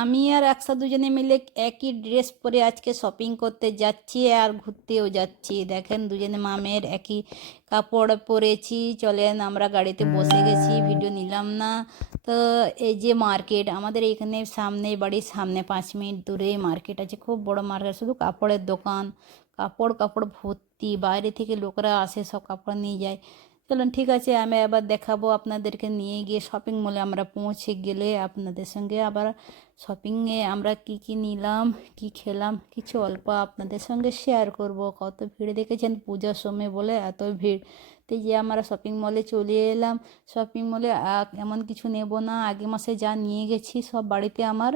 আমি আর একসাথে দুজনে মিলে একই ড্রেস পরে আজকে শপিং করতে যাচ্ছি আর ঘুরতেও যাচ্ছি। দেখেন দুজনে মামের একই কাপড় পরেছি। চলেন আমরা গাড়িতে বসে গেছি ভিডিও নিলাম না। তো এই যে মার্কেট আমাদের এখানে সামনে বাড়ির সামনে পাঁচ মিনিট দূরে মার্কেট আছে। খুব বড় মার্কেট শুধু কাপড়ের দোকান। কাপড় কাপড় ভর্তি, বাইরে থেকে লোকরা আসে, সব কাপড় নিয়ে যায়। চলুন, ঠিক আছে, আমি আবার দেখাবো আপনাদেরকে নিয়ে গিয়ে শপিং মলে আমরা পৌঁছে গেলে আপনাদের সঙ্গে আবার শপিংয়ে আমরা কি কি নিলাম, কি খেলাম, কিছু অল্প আপনাদের সঙ্গে শেয়ার করব। কত ভিড় দেখেছেন? পূজার সময় বলে এত ভিড়। তো যে আমরা শপিং মলে চলে এলাম। শপিং মলে এমন কিছু নেব না। আগে মাসে যা নিয়ে গেছি, সব বাড়িতে আমার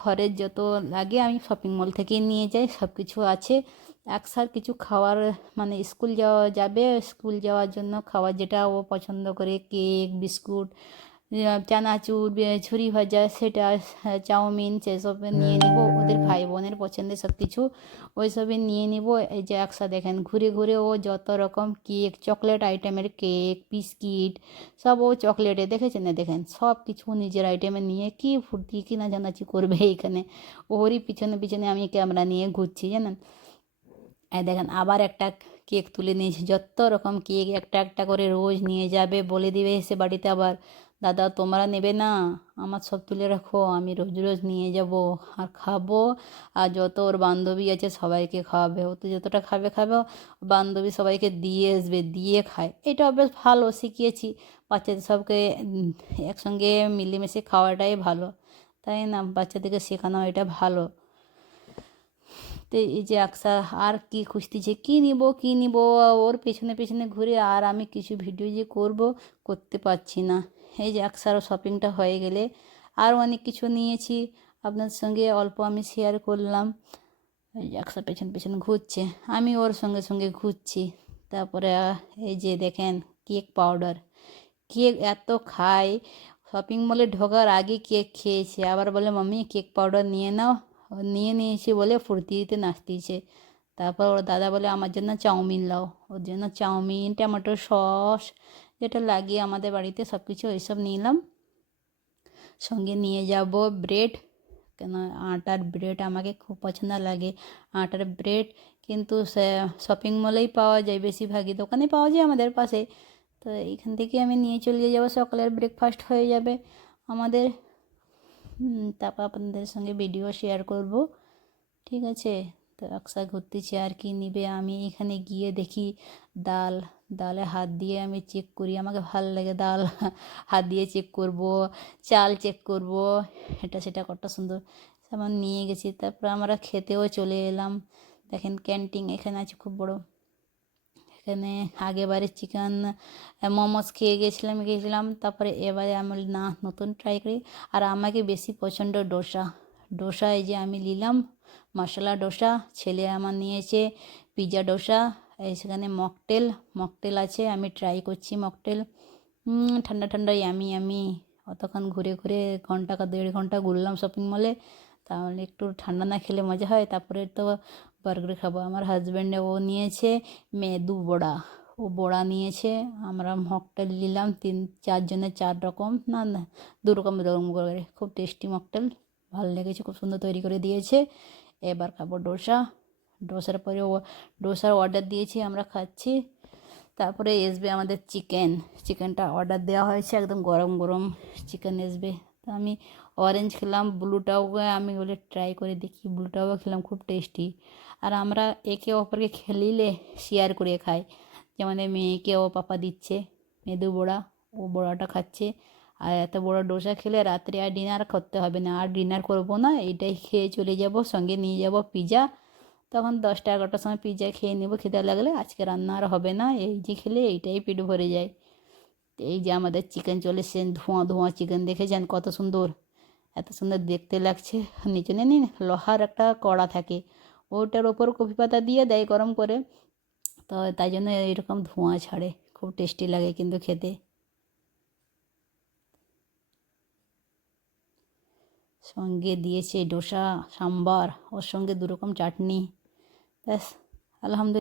ঘরের যত লাগে আমি শপিং মল থেকে নিয়ে যাই সব কিছু আছে একসার কিছু খাওয়ার মানে স্কুল যাওয়া যাবে। স্কুল যাওয়ার জন্য খাওয়ার যেটা ও পছন্দ করে কেক বিস্কুট চানাচুর ছুরি ভাজা সেটা চাউমিন সেসব নিয়ে নিব। ওদের ভাই বোনের পছন্দের সব কিছু। ওইসবে নিয়ে নিব। এই যে একসা দেখেন ঘুরে ঘুরে ও যত রকম কেক চকলেট আইটেমের কেক বিস্কিট সব ও চকলেটে দেখেছেন না? দেখেন সব কিছু নিজের আইটেমে নিয়ে কি ফুর্তি কি না জানাচ্ছি করবে এইখানে ওরই পিছনে পিছনে আমি ক্যামেরা নিয়ে ঘুরছি জানেন? এই দেখেন আবার একটা কেক তুলে নিয়েছি। যত রকম কেক একটা একটা করে রোজ নিয়ে যাবে বলে দিবে এসে বাড়িতে আবার। দাদা, তোমরা নেবে না। আমার সব তুলে রাখো, আমি রোজ রোজ নিয়ে যাব আর খাব। আর যত ওর বান্ধবী আছে সবাইকে খাওয়াবে। ও তো যতটা খাবে খাবে। বান্ধবী সবাইকে দিয়ে আসবে, দিয়ে খায়। এটা বেশ ভালো, শিখিয়েছি। বাচ্চাদের সবকে একসঙ্গে মিলেমিশে খাওয়াটাই ভালো। তাই না? বাচ্চাদেরকে শেখানো এটা ভালো। তো এই যে আকসা, আর কি খুঁজতেছে কী নিব কী নিব? ওর পেছনে পেছনে ঘুরে আর আমি কিছু ভিডিও যে করব, করতে পারছি না। এই যে আকসারও শপিংটা হয়ে গেলে আর অনেক কিছু নিয়েছি। আপনার সঙ্গে অল্প আমি শেয়ার করলাম। এই যে আকসা পেছন পেছন ঘুরছে, আমি ওর সঙ্গে সঙ্গে ঘুরছি। তারপরে এই যে দেখেন কেক পাউডার কেক এত খাই শপিং মলে ঢোকার আগে কেক খেয়েছে। আবার বলে, মাম্মি কেক পাউডার নিয়ে নাও। নিয়ে নিয়েছি বলে ফুর্তি ফুর্তিতে নাচতেছে। তারপর ওর দাদা বলে, আমার জন্য চাউমিন লাও। ওর জন্য চাউমিন, টমেটো সস যেটা লাগিয়ে আমাদের বাড়িতে সব কিছু এইসব নিলাম। সঙ্গে নিয়ে যাব ব্রেড, কেন আটার ব্রেড আমাকে খুব পছন্দ লাগে আটার ব্রেড। কিন্তু শপিং মলেই পাওয়া যায় বেশিরভাগই, দোকানে পাওয়া যায় আমাদের পাশে। তো এইখান থেকে আমি নিয়ে চলে যাব, সকালের ব্রেকফাস্ট হয়ে যাবে আমাদের। তারপর আপনাদের সঙ্গে ভিডিও শেয়ার করব। ঠিক আছে? তো আকসা ঘুরতেছে আর কি নিবে? আমি এখানে গিয়ে দেখি ডাল, ডালে হাত দিয়ে আমি চেক করি। আমাকে ভালো লাগে ডাল, হাত দিয়ে চেক করব, চাল চেক করব। এটা সেটা কত সুন্দর। সেমন নিয়ে গেছি, তারপর আমরা খেতেও চলে এলাম। দেখেন ক্যান্টিন এখানে আছে, খুব বড়। এখানে আগেবারে চিকেন মোমোস খেয়ে গেছিলাম গেছিলাম। তারপরে এবারে আমি না, নতুন ট্রাই করি। আর আমাকে বেশি পছন্দ ডোসা। ডোসা এই যে আমি নিলাম মশলা ডোসা ছেলে আমার নিয়েছে, পিজা ডোসা সেখানে মকটেল মকটেল আছে, আমি ট্রাই করছি মকটেল। ঠান্ডা ঠান্ডা আমি আমি অতক্ষণ ঘুরে ঘুরে ঘণ্টা কা, দেড় ঘণ্টা ঘুরলাম শপিং মলে তাহলে একটু ঠান্ডা না খেলে মজা হয়, তারপরে তো বার্গার খাব। আমার হাজব্যান্ডে ও নিয়েছে মেদু বড়া। ও বড়া নিয়েছে, আমরা মকটেল নিলাম, তিন চারজনের চার রকম, না না, দু রকম করে। খুব টেস্টি মকটেল, ভালো লেগেছে, খুব সুন্দর তৈরি করে দিয়েছে। এবার খাব ডোসা। ডোসার পরে ডোসার অর্ডার দিয়েছি, আমরা খাচ্ছি। তারপরে আসবে আমাদের চিকেন চিকেনটা অর্ডার দেওয়া হয়েছে, একদম গরম গরম চিকেন আসবে। তো আমি অরেঞ্জ খেলাম ব্লুটাও আমি বলে ট্রাই করে দেখি ব্লুটাও খেলাম, খুব টেস্টি আর আমরা একে অপরকে খেলিলে শেয়ার করে খাই। যেমন মেয়েকে ও পাপা দিচ্ছে, মেদু বড়া, ও বড়াটা খাচ্ছে। আর এত বড় ডোসা খেলে রাত্রে আর ডিনার করতে হবে না। আর ডিনার করব না এইটাই খেয়ে চলে যাব, সঙ্গে নিয়ে যাব পিজা তখন দশটা এগারোটার সময় পিজা খেয়ে নেব খেতে লাগলে। আজকে রান্না আর হবে না, এই যে খেলে এইটাই পেট ভরে যায়। এই যে আমাদের চিকেন চলে সে ধোঁয়া ধোঁয়া চিকেন দেখেছেন কত সুন্দর? এত সুন্দর দেখতে লাগছে। নিচে নিন, লোহার একটা কড়া থাকে। ওটার ওপর কফি পাতা দিয়ে দেয় গরম করে। তো তাই জন্য এরকম ধোঁয়া ছাড়ে, খুব টেস্টি লাগে কিন্তু খেতে। সঙ্গে দিয়েছে ডোসা সাম্বার ওর সঙ্গে দুরকম চাটনি। ব্যাস আলহামদুলিল্লাহ।